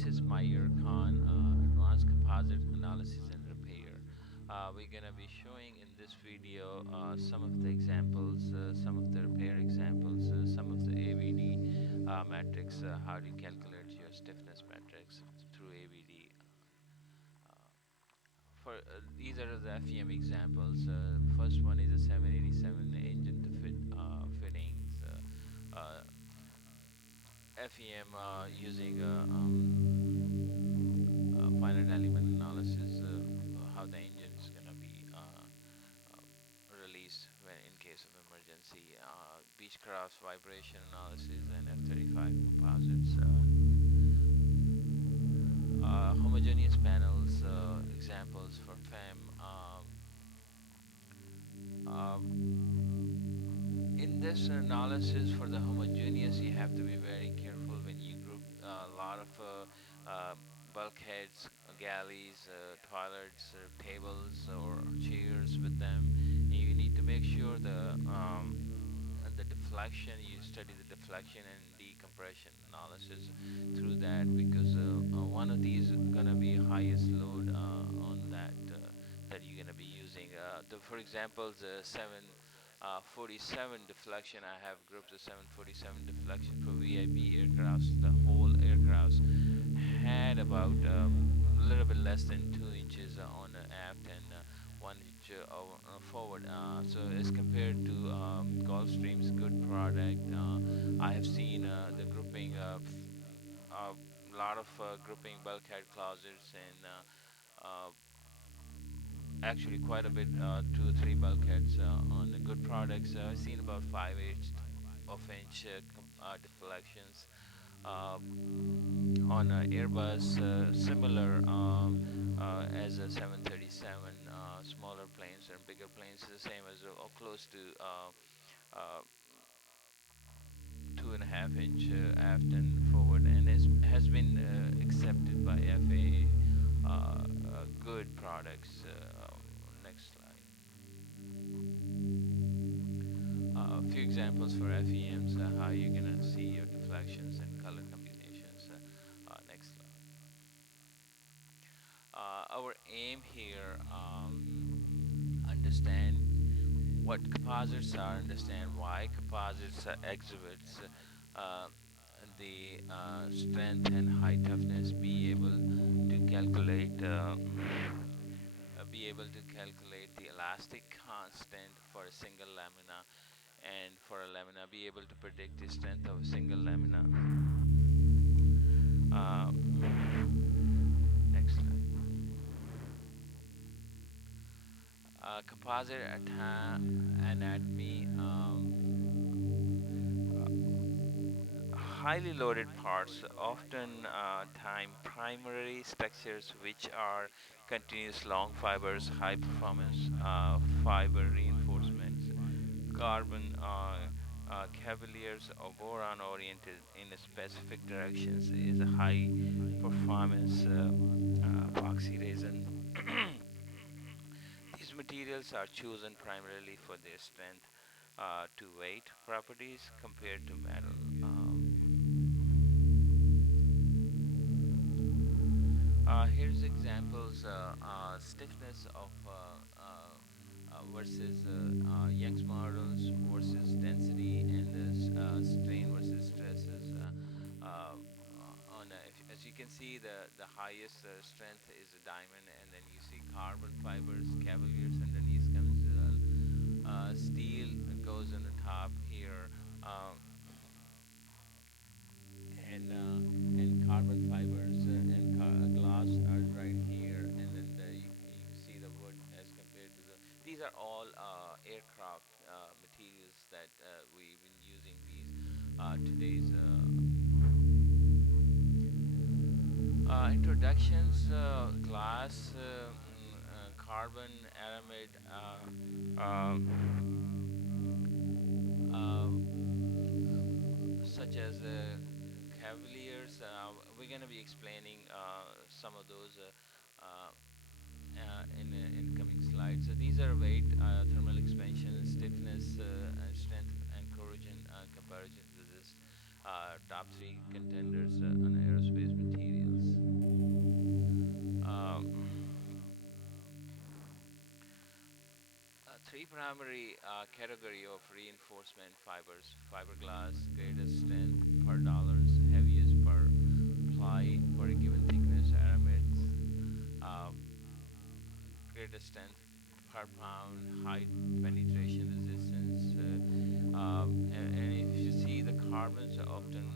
This is my Con Advanced Composite Analysis and Repair. We're gonna be showing in this video some of the examples, some of the repair examples, some of the AVD metrics, how do you calculate your stiffness metrics through AVD. These are the FEM examples. First one is a 787 engine to fittings. FEM using finite element analysis, how the engine is going to be released when in case of emergency, Beechcraft's vibration analysis, and F-35 composites, homogeneous panels, examples for FEM. In this analysis for the homogeneous, you have to be very careful when you group a lot of bulkheads, galleys, toilets, tables, or chairs with them. And you need to make sure the deflection. You study the deflection and decompression analysis through that, because one of these is gonna be highest load on that you're gonna be using. For example, the 747 deflection. I have groups of 747 deflection for VIP aircrafts. The whole aircrafts had about a little bit less than 2 inches on aft and 1 inch forward. So as compared to Gulfstream's good product, I have seen the grouping of a lot of grouping bulkhead closets and actually quite a bit, 2 or 3 bulkheads on the good products. I've seen about 5/8 deflections on Airbus, similar as a 737. Smaller planes and bigger planes, the same as or close to uh, 2.5 inch aft and forward, and has been accepted by FAA. Good products. Next slide. A few examples for FEMs, how you're gonna see your deflections and color combinations. Next slide. Our aim here, understand what composites are, understand why composites exhibits uh, the strength and high toughness, be able to calculate the elastic constant for a single lamina, and for a lamina be able to predict the strength of a single lamina. uh, Next slide. Composite anatomy. Highly loaded parts often time primary structures, which are continuous long fibers, high performance fiber reinforcements, carbon cavaliers or boron oriented in a specific directions, is a high performance epoxy resin. These materials are chosen primarily for their strength to weight properties compared to metal. Here's examples, stiffness of versus Young's models versus density, and this strain versus stresses. As you can see, the highest strength is a diamond, and then you see carbon fibers, cavaliers, and then comes steel goes on the top here. And carbon fibers and glass are right here, and then you see the wood as compared to these are all aircraft materials that we've been using these today's introductions. Glass, carbon aramid, such as Cavaliers. We're going to be explaining some of those in coming slides. So these are weight, thermal expansion, stiffness, strength, and corrosion comparison resist. Top 3 contenders on aerospace materials. primary category of reinforcement fibers: fiberglass, greatest strength per dollars, heaviest per ply for a given thickness; aramids, uh, greatest strength per pound, high penetration resistance. And if you see, the carbons are often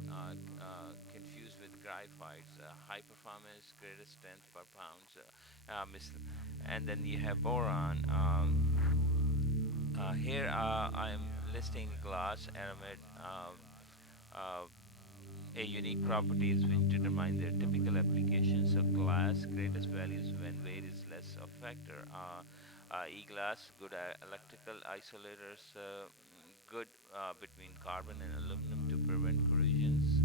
confused with graphites. High performance, greatest strength per pound. And then you have boron. Here I am listing glass aramid. Uh, a unique properties which determine their typical application. So glass greatest values when weight is less of factor. E-glass, good electrical isolators, good between carbon and aluminum to prevent corrosions.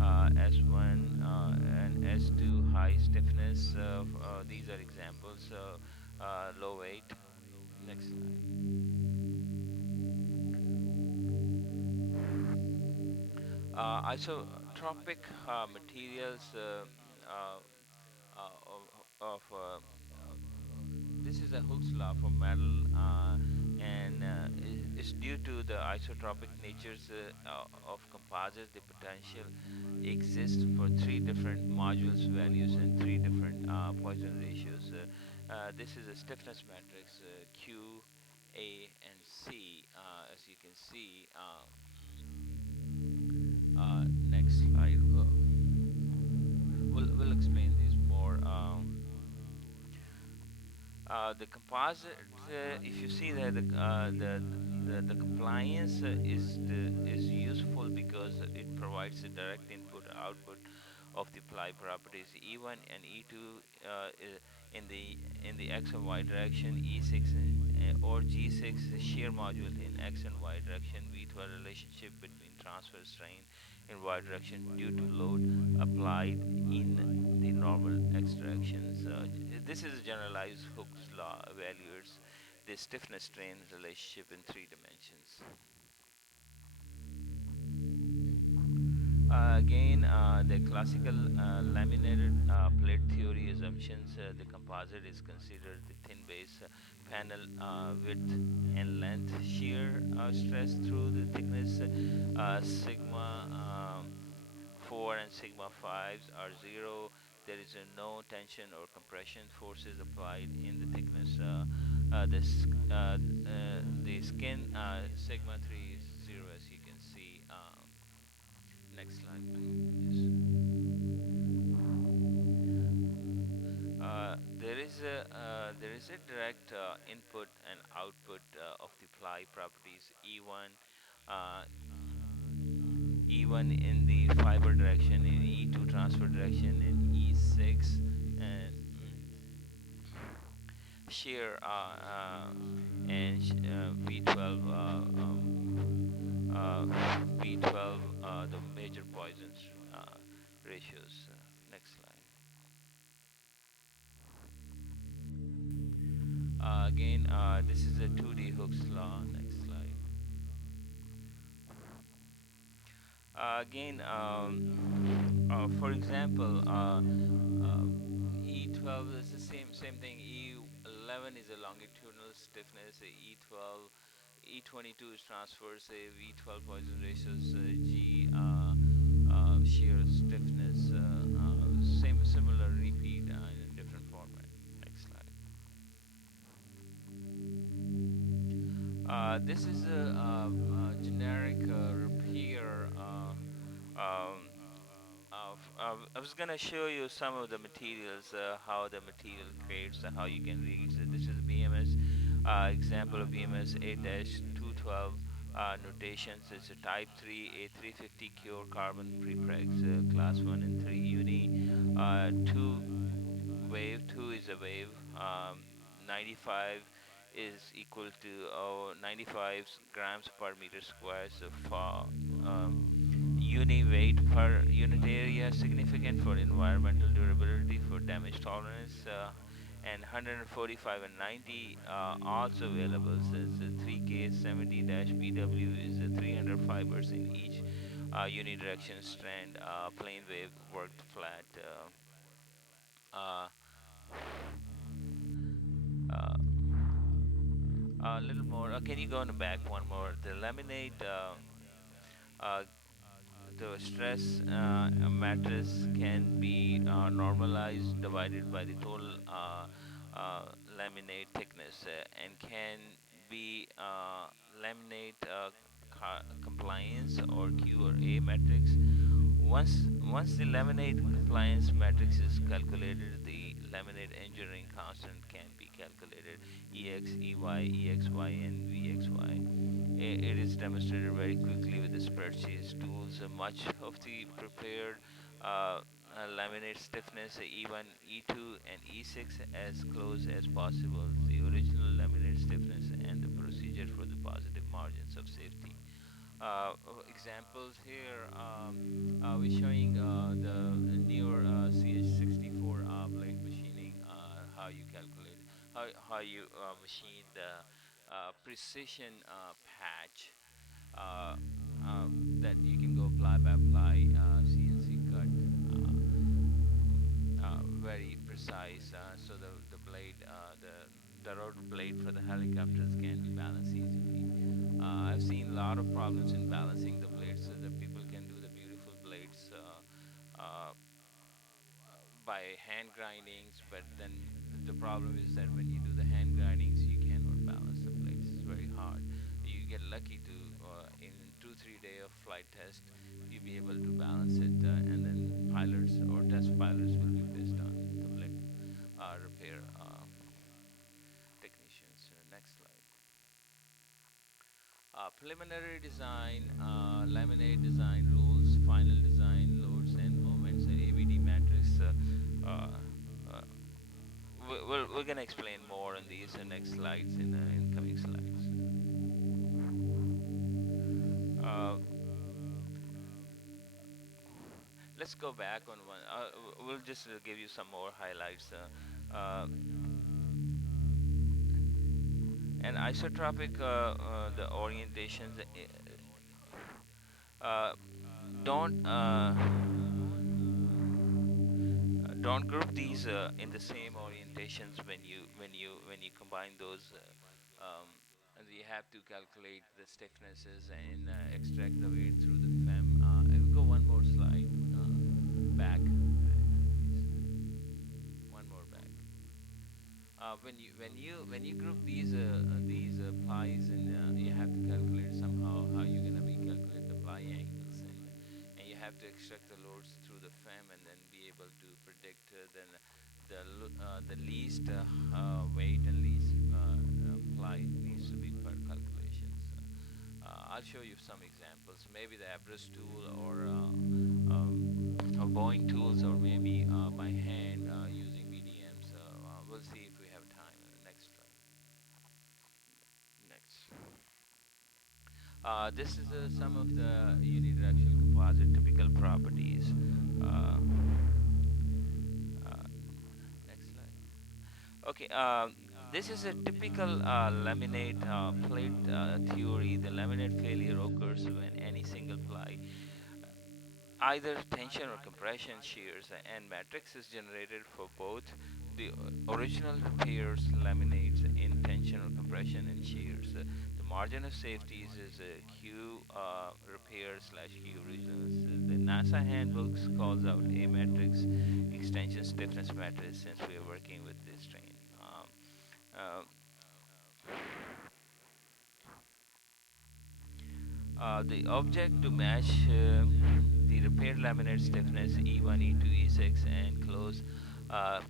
S1 and S2, high stiffness. These are examples. Low weight. Next slide. Isotropic materials uh, of this is a Hooke's law for metal, and it's due to the isotropic natures of composites. The potential exists for three different modules values and three different Poisson ratios. This is a stiffness matrix Q, A, and C. As you can see, next slide. We'll explain this more. The composite, if you see that the compliance is useful because it provides a direct input output of the ply properties. E1 and E2 in the x and y direction, E6 or G6 is shear module in x and y direction. V12 relationship between transfer strain in y direction due to load applied in the normal x directions. This is a generalized Hooke's law evaluates the stiffness strain relationship in three dimensions. Again, the classical laminated plate theory assumptions, the composite is considered the thin base panel width and length shear stress through the thickness sigma 4 and sigma 5s are 0. There is no tension or compression forces applied in the thickness. The skin sigma 3 is 0, as you can see. Next slide, please. There is a direct input and output of the ply properties. Uh, E1 in the fiber direction, in E2 transfer direction, in E6 and shear V12 V12 the major poisons ratios. Next slide. Again, this is a 2D Hooke's law. Next slide. Again, for example, E12 is the same thing. E11 is a longitudinal stiffness. E12, E22 is transverse. V12 Poisson ratios. G shear stiffness. Similar repeat in a different format. Next slide. This is a generic repair. I was gonna show you some of the materials, how the material creates, how you can read. So this is BMS example of BMS 8-212 notations. It's a type 3 A350 cure carbon prepregs, class 1 and 3 uni. 2 wave, 2 is a wave. 95 is equal to 95 grams per meter square. So for uni weight per unit area, significant for environmental durability, for damage tolerance, and 145 and 90 also available. So it's a 3K70-BW is a 300 fibers in each unidirection strand, plane wave worked flat. Uh, uh, A little more. Can you go in the back one more? The laminate, uh, the stress mattress can be normalized, divided by the total laminate thickness, and can be laminate compliance or Q or A matrix. Once the laminate compliance matrix is calculated, the laminate engineering constant can be calculated, EX, EY, EXY, and VXY. It is demonstrated very quickly with the spreadsheets tools. Much of the prepared laminate stiffness, E1, E2, and E6 as close as possible to the original laminate stiffness, and the procedure for the positive margins of safety. Examples here, we're showing the newer CH64 blade machining, how you calculate, how you machine the precision patch, uh, that you can go ply by ply, CNC cut, very precise. So the blade, the rotor blade for the helicopters can be balanced easily. I've seen a lot of problems in balancing the blades, so that people can do the beautiful blades by hand grindings, but then the problem is that when you do the hand grindings, you cannot balance the blades. It's very hard. You get lucky to in 2 3 day of flight test, you'll be able to balance it, and then pilots or test pilots will be pissed on the blade repair technicians. Next slide. Preliminary design, laminate design rules, final design loads and moments, and ABD matrix. Uh, we're gonna explain more on these in next slides, in coming slides. Uh, let's go back on one. We'll just give you some more highlights. And isotropic, the orientations. Uh, don't don't group these in the same orientations when you combine those. And you have to calculate the stiffnesses and extract the weight through the FEM. Go one more slide back, please. One more back. When you group these plies, and you have to calculate somehow how you're gonna be calculate the ply angles, and you have to extract the loads through the FEM, and then be able to predict then the least weight and least ply needs to be per calculations. I'll show you some examples. Maybe the Abrus tool, or bowing tools, or maybe by hand using BDMs. We'll see if we have time in the next slide. Next. This is some of the unidirectional composite typical properties. Uh, uh, Next slide. Okay, this is a typical laminate plate theory. The laminate failure occurs when any single ply, either tension or compression shears, and matrix is generated for both the original repairs laminates in tension or compression and shears. The margin of safety is Q repair slash Q originals. The NASA handbooks calls out A matrix extension stiffness matrix, since we are working with this train. Uh, the object to match the repaired laminate stiffness E1, E2, E6, and close uh,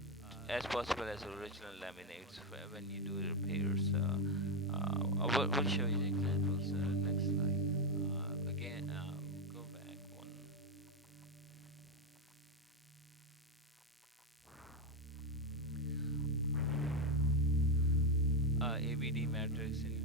as possible as original laminates when you do repairs. We'll show you the examples. Next slide. Again, go back one. ABD matrix in